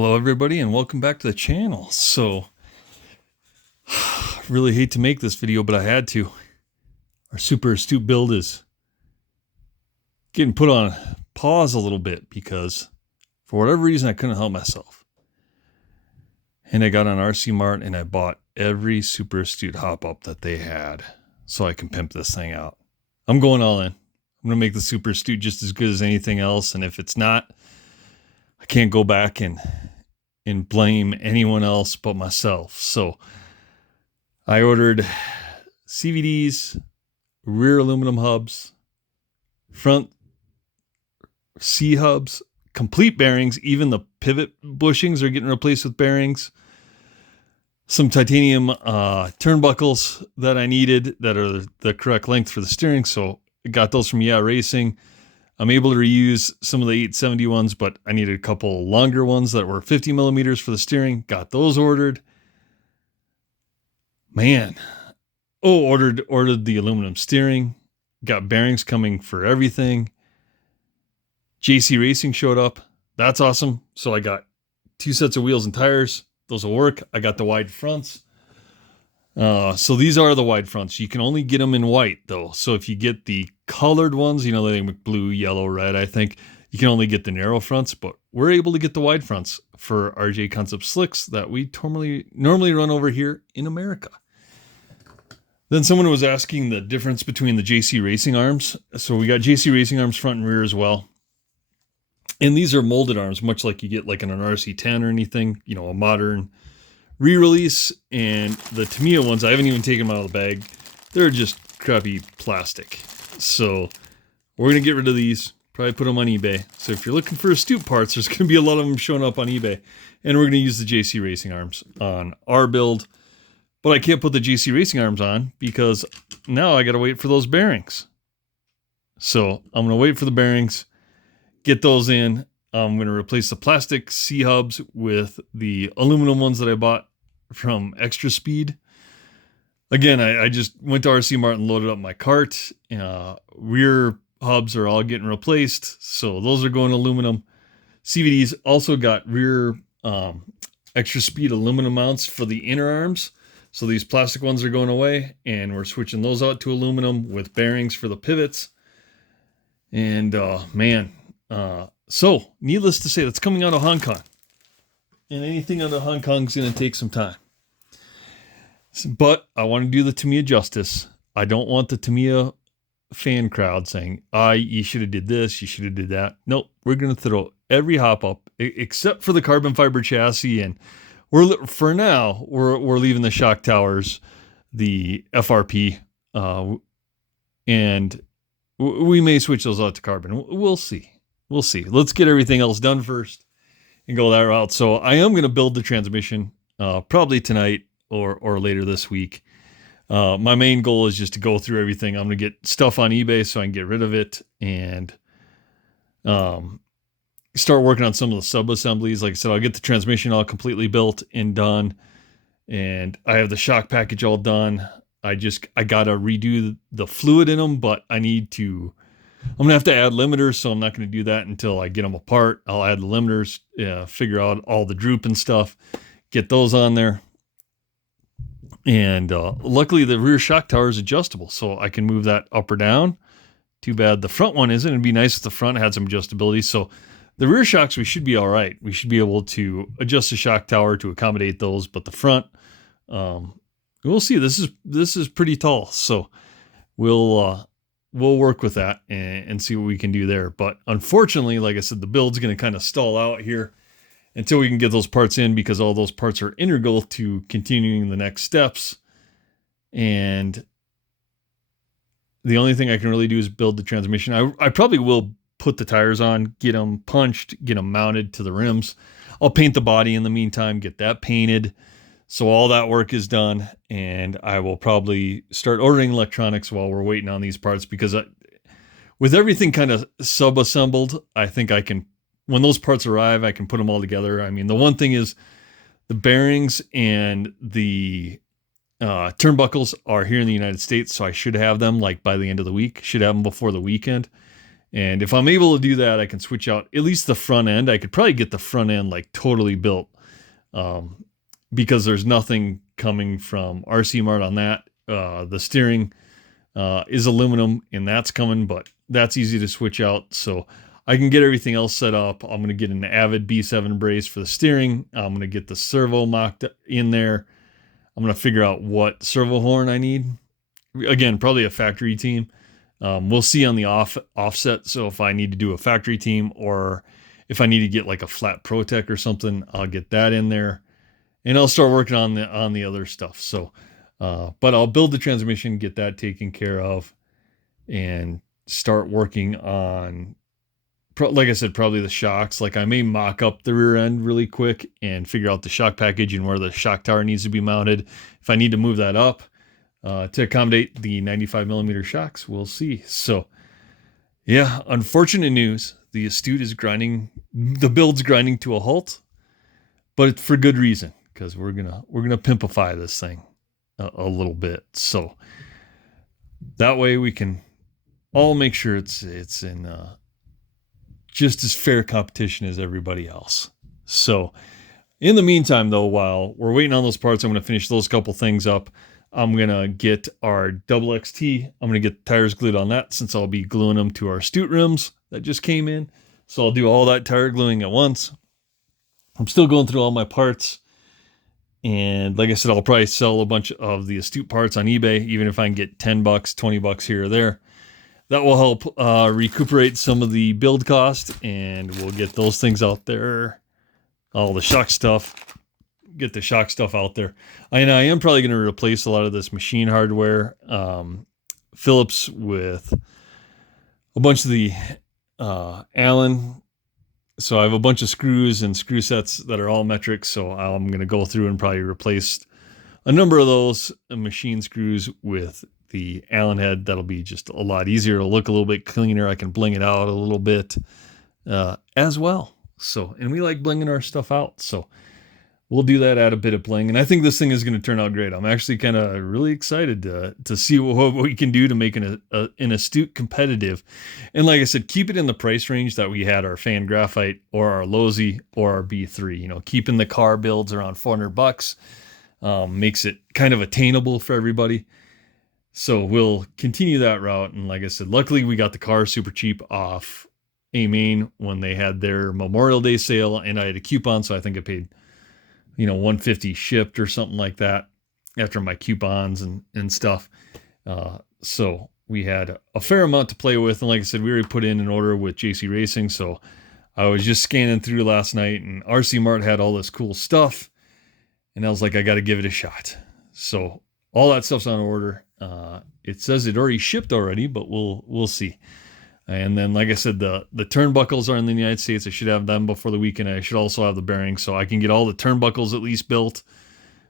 Hello everybody and welcome back to the channel. So, I really hate to make this video, but I had to. Our Super Astute build is getting put on pause a little bit because for whatever reason I couldn't help myself. And I got on RC Mart and I bought every Super Astute hop-up that they had so I can pimp this thing out. I'm going all in. I'm going to make the Super Astute just as good as anything else, and if it's not, I can't go back and blame anyone else but myself. So I ordered CVDs, rear aluminum hubs, front C hubs, complete bearings. Even the pivot bushings are getting replaced with bearings. Some titanium turnbuckles that I needed that are the correct length for the steering. So I got those from Yeah Racing. I'm able to reuse some of the 870 ones, but I needed a couple longer ones that were 50 millimeters for the steering. Got those ordered. Man. Oh, ordered the aluminum steering. Got bearings coming for everything. JC Racing showed up. That's awesome. So I got 2 sets of wheels and tires. Those will work. I got the wide fronts. So these are the wide fronts. You can only get them in white though. So if you get the colored ones, you know, they make blue, yellow, red, I think you can only get the narrow fronts, but we're able to get the wide fronts for RJ Concept slicks that we normally run over here in America. Then someone was asking the difference between the JC Racing arms. So we got JC Racing arms front and rear as well. And these are molded arms, much like you get like in an RC10 or anything, you know, a modern re-release. And the Tamiya ones, I haven't even taken them out of the bag. They're just crappy plastic. So we're going to get rid of these, probably put them on eBay. So if you're looking for Astute parts, there's going to be a lot of them showing up on eBay. And we're going to use the JC Racing arms on our build. But I can't put the JC Racing arms on because now I got to wait for those bearings. So I'm going to wait for the bearings, get those in. I'm going to replace the plastic C-hubs with the aluminum ones that I bought from Extra Speed. Again, I just went to RC Mart and loaded up my cart. Rear hubs are all getting replaced, so those are going aluminum. CVDs also got rear Extra Speed aluminum mounts for the inner arms. So these plastic ones are going away, and we're switching those out to aluminum with bearings for the pivots. And so needless to say, that's coming out of Hong Kong. And anything out of Hong Kong is going to take some time. But I want to do the Tamiya justice. I don't want the Tamiya fan crowd saying, you should have did this, you should have did that. Nope, we're going to throw every hop up except for the carbon fiber chassis, and for now we're leaving the shock towers, the FRP, and we may switch those out to carbon. We'll see. Let's get everything else done first and go that route. So I am going to build the transmission probably tonight or later this week. My main goal is just to go through everything. I'm going to get stuff on eBay so I can get rid of it and start working on some of the sub-assemblies. Like I said, I'll get the transmission all completely built and done. And I have the shock package all done. I got to redo the fluid in them, but I'm going to have to add limiters, so I'm not going to do that until I get them apart. I'll add the limiters, figure out all the droop and stuff, get those on there. And luckily the rear shock tower is adjustable, so I can move that up or down. Too bad the front one isn't. It'd be nice if the front had some adjustability. So the rear shocks, we should be all right. We should be able to adjust the shock tower to accommodate those, but the front, we'll see. This is pretty tall, so we'll work with that and see what we can do there. But unfortunately, like I said, the build's going to kind of stall out here until we can get those parts in, because all those parts are integral to continuing the next steps. And the only thing I can really do is build the transmission. I probably will put the tires on, get them punched, get them mounted to the rims. I'll paint the body in the meantime, get that painted. So all that work is done, and I will probably start ordering electronics while we're waiting on these parts, because with everything kind of sub-assembled, I think I can, when those parts arrive, I can put them all together. I mean, the one thing is the bearings and the turnbuckles are here in the United States, so I should have them like by the end of the week. Should have them before the weekend. And if I'm able to do that, I can switch out at least the front end. I could probably get the front end like totally built, because there's nothing coming from RC Mart on that. The steering is aluminum, and that's coming, but that's easy to switch out. So I can get everything else set up. I'm going to get an Avid B7 brace for the steering. I'm going to get the servo mocked in there. I'm going to figure out what servo horn I need. Again, probably a factory team. We'll see on the offset. So if I need to do a factory team, or if I need to get like a flat ProTech or something, I'll get that in there, and I'll start working on the other stuff. So, but I'll build the transmission, get that taken care of, and start working on, like I said, probably the shocks. Like I may mock up the rear end really quick and figure out the shock package and where the shock tower needs to be mounted. If I need to move that up to accommodate the 95 millimeter shocks, we'll see. So yeah, unfortunate news. The Astute is grinding, the build's grinding to a halt, but it's for good reason, because we're gonna pimpify this thing a little bit. So that way we can all make sure it's in just as fair competition as everybody else. So in the meantime, though, while we're waiting on those parts, I'm going to finish those couple things up. I'm going to get our double XT. I'm going to get the tires glued on that, since I'll be gluing them to our Astute rims that just came in. So I'll do all that tire gluing at once. I'm still going through all my parts. And like I said, I'll probably sell a bunch of the Astute parts on eBay, even if I can get $10, $20 here or there. That will help recuperate some of the build cost, and we'll get those things out there. All the shock stuff, get the shock stuff out there. And I am probably going to replace a lot of this machine hardware, Phillips, with a bunch of the Allen. So I have a bunch of screws and screw sets that are all metric. So I'm going to go through and probably replace a number of those machine screws with the Allen head. That'll be just a lot easier. It'll look a little bit cleaner. I can bling it out a little bit as well. So, and we like blinging our stuff out. So we'll do that, add a bit of bling. And I think this thing is going to turn out great. I'm actually kind of really excited to see what we can do to make an Astute competitive. And like I said, keep it in the price range that we had our Fan Graphite or our Losi or our B3. You know, keeping the car builds around $400 makes it kind of attainable for everybody. So we'll continue that route. And like I said, luckily we got the car super cheap off A-Main when they had their Memorial Day sale, and I had a coupon. So I think I paid, $150 shipped or something like that after my coupons and stuff. So we had a fair amount to play with. And like I said, we already put in an order with JC Racing. So I was just scanning through last night, and RC Mart had all this cool stuff. And I was like, I got to give it a shot. So all that stuff's on order. It says it already shipped already, but we'll see. And then, like I said, the turnbuckles are in the United States. I should have them before the weekend. I should also have the bearings, so I can get all the turnbuckles at least built,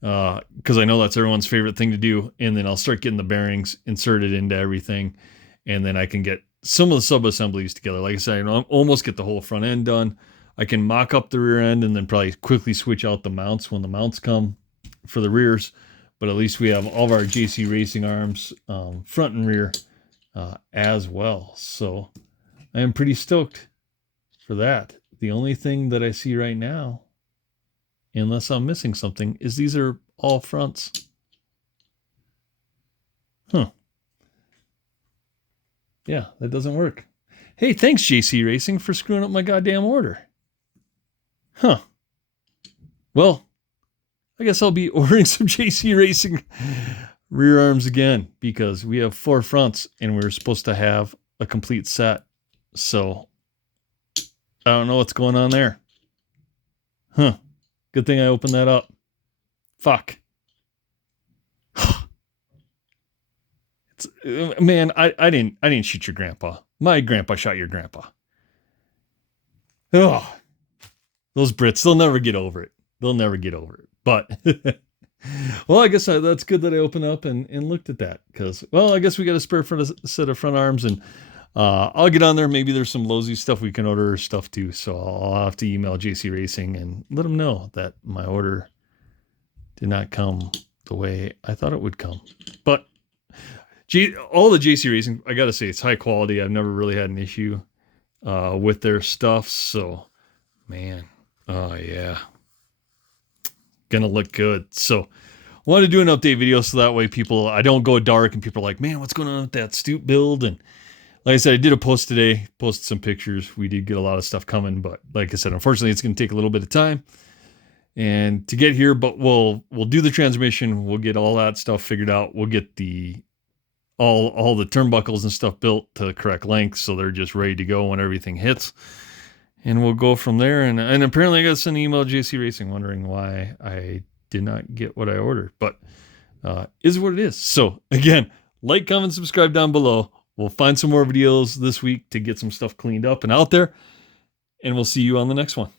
because I know that's everyone's favorite thing to do. And then I'll start getting the bearings inserted into everything, and then I can get some of the sub-assemblies together. Like I said, I'll almost get the whole front end done. I can mock up the rear end and then probably quickly switch out the mounts when the mounts come for the rears. But at least we have all of our JC Racing arms, front and rear, as well. So I am pretty stoked for that. The only thing that I see right now, unless I'm missing something, is these are all fronts. Huh. Yeah, that doesn't work. Hey, thanks JC Racing for screwing up my goddamn order. Huh. Well, I guess I'll be ordering some JC Racing rear arms again, because we have 4 fronts and we were supposed to have a complete set. So I don't know what's going on there. Huh. Good thing I opened that up. Fuck. Man, I didn't shoot your grandpa. My grandpa shot your grandpa. Oh, those Brits, they'll never get over it. They'll never get over it. But well, I guess that's good that I opened up and looked at that, because, well, I guess we got a spare set of front arms, and I'll get on there. Maybe there's some Losi stuff we can order stuff too. So I'll have to email JC Racing and let them know that my order did not come the way I thought it would come. But All the JC Racing, I gotta say, it's high quality. I've never really had an issue with their stuff. So, man, oh yeah, gonna look good. So, I wanted to do an update video so that way I don't go dark and people are like, man, what's going on with that Astute build? And like I said, I did a post today, posted some pictures. We did get a lot of stuff coming, but like I said, unfortunately, it's going to take a little bit of time and to get here. But we'll do the transmission. We'll get all that stuff figured out. We'll get all the turnbuckles and stuff built to the correct length, so they're just ready to go when everything hits. And we'll go from there. And apparently, I got to send an email to JC Racing wondering why I did not get what I ordered, but is what it is. So again, like, comment, subscribe down below. We'll find some more videos this week to get some stuff cleaned up and out there, and we'll see you on the next one.